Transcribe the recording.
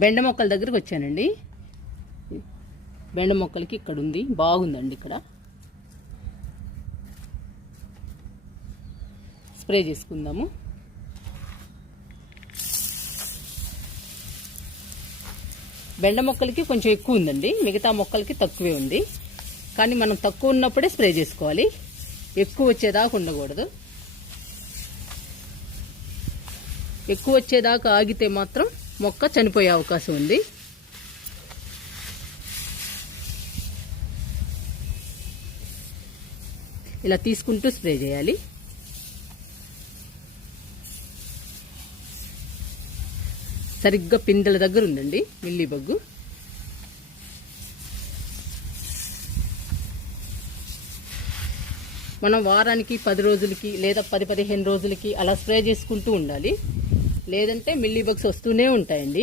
బెండ మొక్కల దగ్గరికి వచ్చానండి. బెండ మొక్కలకి ఇక్కడ ఉంది, బాగుందండి. ఇక్కడ స్ప్రే చేసుకుందాము. బెండ మొక్కలకి కొంచెం ఎక్కువ ఉందండి, మిగతా మొక్కలకి తక్కువే ఉంది. కానీ మనం తక్కువ ఉన్నప్పుడే స్ప్రే చేసుకోవాలి, ఎక్కువ వచ్చేదాకా ఉండకూడదు. ఎక్కువ వచ్చేదాకా ఆగితే మాత్రం మొక్క చనిపోయే అవకాశం ఉంది. ఇలా తీసుకుంటూ స్ప్రే చేయాలి. సరిగ్గా పిందెల దగ్గర ఉందండి మిల్లీ బగ్గు. మనం వారానికి 10 రోజులకి లేదా 10-15 రోజులకి అలా స్ప్రే చేసుకుంటూ ఉండాలి. లేదంటే మిల్లీ బగ్స్ వస్తూనే ఉంటాయండి.